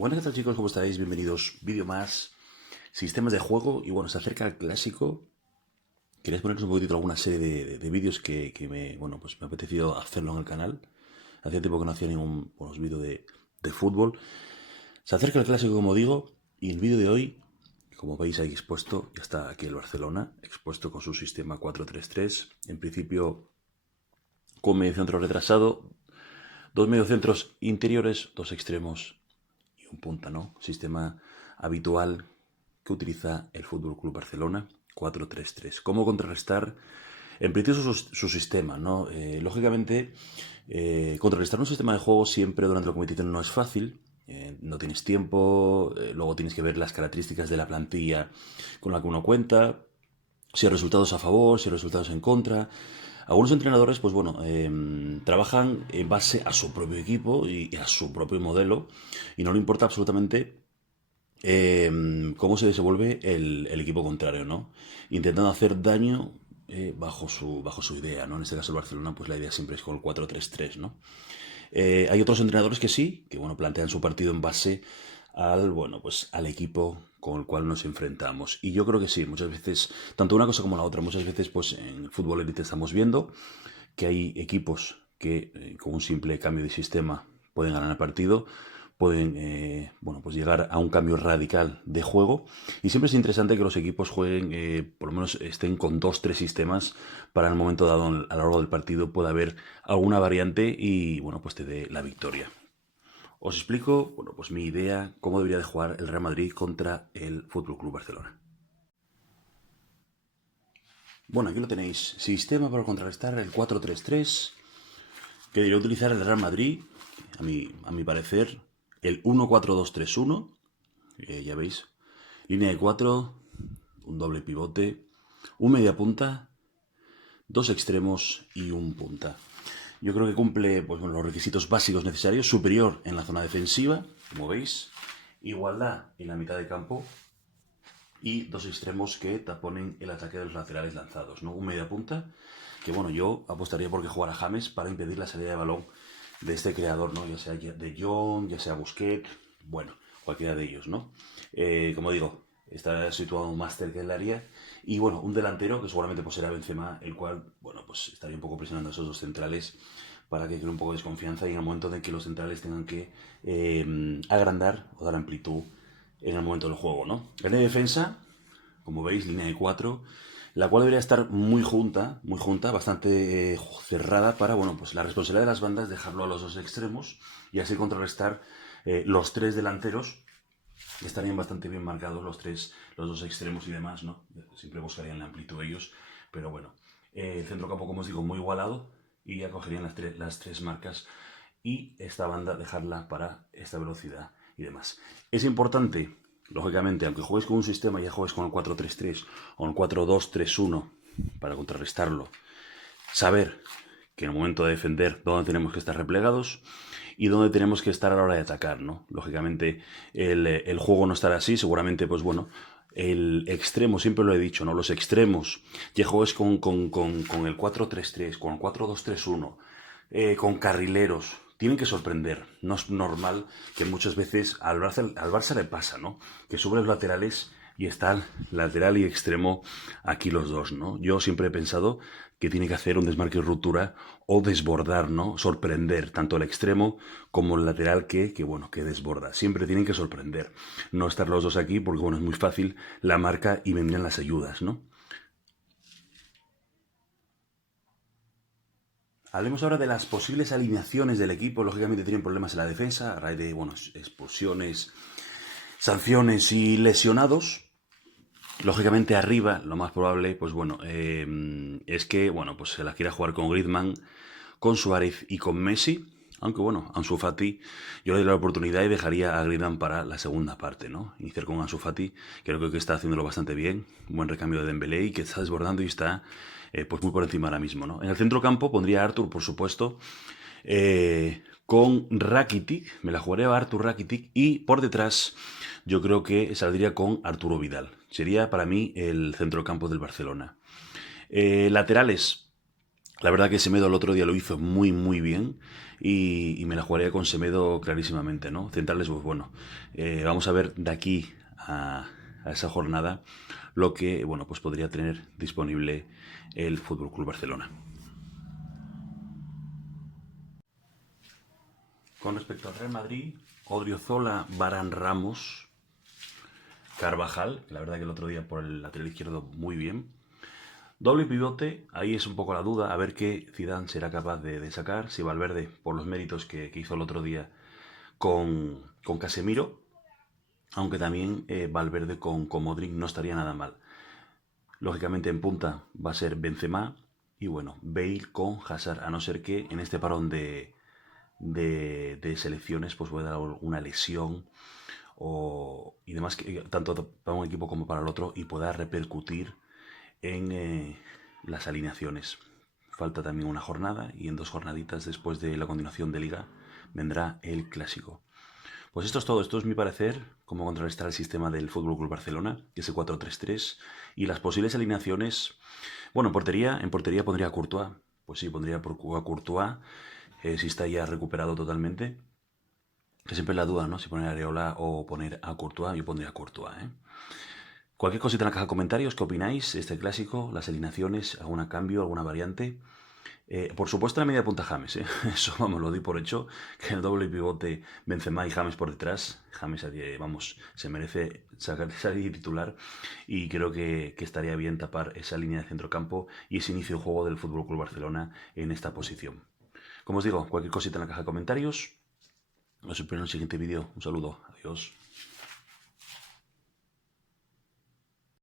Buenas, ¿qué tal, chicos? ¿Cómo estáis? Bienvenidos. Vídeo más. Sistemas de juego. Y bueno, se acerca el clásico. Queréis poneros un poquitito alguna serie de vídeos que me ha apetecido hacerlo en el canal. Hacía tiempo que no hacía ningún vídeo de fútbol. Se acerca el clásico, como digo. Y el vídeo de hoy, como veis ahí expuesto, ya está aquí el Barcelona, expuesto con su sistema 4-3-3. En principio, con mediocentro retrasado, dos mediocentros interiores, dos extremos y un punta, ¿no? Sistema habitual que utiliza el Fútbol Club Barcelona, 4-3-3. ¿Cómo contrarrestar? En principio su sistema, ¿no? Lógicamente, contrarrestar un sistema de juego siempre durante la competición no es fácil. No tienes tiempo, luego tienes que ver las características de la plantilla con la que uno cuenta, si hay resultados a favor, si hay resultados en contra. Algunos entrenadores, pues bueno, trabajan en base a su propio equipo y a su propio modelo y no le importa absolutamente cómo se desenvuelve el equipo contrario, ¿no? Intentando hacer daño bajo su idea, ¿no? En este caso el Barcelona, pues la idea siempre es con el 4-3-3, ¿no? Hay otros entrenadores que sí, que bueno, plantean su partido en base al equipo con el cual nos enfrentamos. Y yo creo que sí, muchas veces, tanto una cosa como la otra, muchas veces pues en el fútbol élite estamos viendo que hay equipos que con un simple cambio de sistema pueden ganar el partido, pueden pues llegar a un cambio radical de juego. Y siempre es interesante que los equipos jueguen, por lo menos estén con dos, tres sistemas para en el momento dado, a lo largo del partido, pueda haber alguna variante y bueno, pues te dé la victoria. Os explico, bueno, pues mi idea, cómo debería de jugar el Real Madrid contra el Fútbol Club Barcelona. Bueno, aquí lo tenéis. Sistema para contrarrestar el 4-3-3, que debería utilizar el Real Madrid, a mi parecer, el 1-4-2-3-1, ya veis, línea de 4, un doble pivote, un media punta, dos extremos y un punta. Yo creo que cumple pues, los requisitos básicos necesarios, superior en la zona defensiva, como veis, igualdad en la mitad de campo y dos extremos que taponen el ataque de los laterales lanzados, ¿no? Un media punta, que bueno, yo apostaría por que jugara James para impedir la salida de balón de este creador, ¿no? Ya sea de Jong, ya sea Busquets, bueno, cualquiera de ellos, ¿no? Como digo, está situado más cerca del área y bueno, un delantero que seguramente pues será Benzema, el cual, bueno, pues estaría un poco presionando a esos dos centrales para que cree un poco de desconfianza y en el momento de que los centrales tengan que agrandar o dar amplitud en el momento del juego, ¿no? En la defensa, como veis, línea de 4, la cual debería estar muy junta, bastante cerrada para, bueno, pues la responsabilidad de las bandas dejarlo a los dos extremos y así contrarrestar los tres delanteros. Estarían bastante bien marcados los dos extremos y demás, ¿no? Siempre buscarían la amplitud ellos, pero bueno. El centrocampo, como os digo, muy igualado y ya cogerían las tres marcas y esta banda dejarla para esta velocidad y demás. Es importante, lógicamente, aunque juegues con un sistema y ya juegues con el 4-3-3 o el 4-2-3-1 para contrarrestarlo, saber que en el momento de defender dónde tenemos que estar replegados y dónde tenemos que estar a la hora de atacar, ¿no? Lógicamente el juego no estará así, seguramente pues bueno, el extremo, siempre lo he dicho, ¿no? Los extremos, ya juegues con el 4-3-3, con el 4-2-3-1, con carrileros, tienen que sorprender. No es normal que muchas veces al Barça le pasa, ¿no? Que sube los laterales y están lateral y extremo aquí los dos, ¿no? Yo siempre he pensado que tiene que hacer un desmarque y ruptura o desbordar, ¿no? Sorprender tanto el extremo como el lateral que desborda. Siempre tienen que sorprender. No estar los dos aquí porque, bueno, es muy fácil la marca y vendrían las ayudas, ¿no? Hablemos ahora de las posibles alineaciones del equipo. Lógicamente tienen problemas en la defensa a raíz de, bueno, expulsiones, sanciones y lesionados. Lógicamente arriba, lo más probable, pues bueno, es que, bueno, pues se la quiera jugar con Griezmann, con Suárez y con Messi. Aunque bueno, Ansu Fati, yo le doy la oportunidad y dejaría a Griezmann para la segunda parte, ¿no? Iniciar con Ansu Fati, que creo que está haciéndolo bastante bien. Un buen recambio de Dembélé y que está desbordando y está pues muy por encima ahora mismo, ¿no? En el centro campo pondría a Arthur, por supuesto, con Rakitic, me la jugaría a Arthur Rakitic y por detrás yo creo que saldría con Arturo Vidal. Sería para mí el centrocampo del Barcelona. Laterales, La verdad que Semedo el otro día lo hizo muy, muy bien y me la jugaría con Semedo clarísimamente, ¿no? Centrales, pues bueno, vamos a ver de aquí a esa jornada lo que, bueno, pues podría tener disponible el Fútbol Club Barcelona. Con respecto al Real Madrid, Odriozola, Varane, Ramos, Carvajal, la verdad que el otro día por el lateral izquierdo muy bien. Doble pivote, ahí es un poco la duda, a ver qué Zidane será capaz de sacar, si Valverde, por los méritos que hizo el otro día con Casemiro, aunque también Valverde con Modric no estaría nada mal. Lógicamente en punta va a ser Benzema y bueno, Bale con Hazard, a no ser que en este parón de selecciones pues pueda dar una lesión y demás, que, tanto para un equipo como para el otro, y pueda repercutir en las alineaciones. Falta también una jornada y en 2 jornaditas después de la continuación de liga vendrá el clásico. Pues esto es todo, esto es mi parecer, cómo contrarrestar el sistema del Fútbol Club Barcelona, que es el 4-3-3, y las posibles alineaciones. Bueno, en portería pondría a Courtois, pues sí, pondría a Courtois, si está ya recuperado totalmente, que siempre es la duda, ¿no? Si poner a Areola o poner a Courtois, yo pondría a Courtois, ¿eh? Cualquier cosita en la caja de comentarios, ¿qué opináis de este clásico? Las alineaciones, algún cambio, alguna variante. Por supuesto, la media punta James, ¿eh? Eso, vamos, lo doy por hecho, que el doble pivote Benzema y James por detrás. James, vamos, se merece salir titular y creo que estaría bien tapar esa línea de centrocampo y ese inicio de juego del Fútbol Club Barcelona en esta posición. Como os digo, cualquier cosita en la caja de comentarios. Os espero en el siguiente vídeo. Un saludo. Adiós.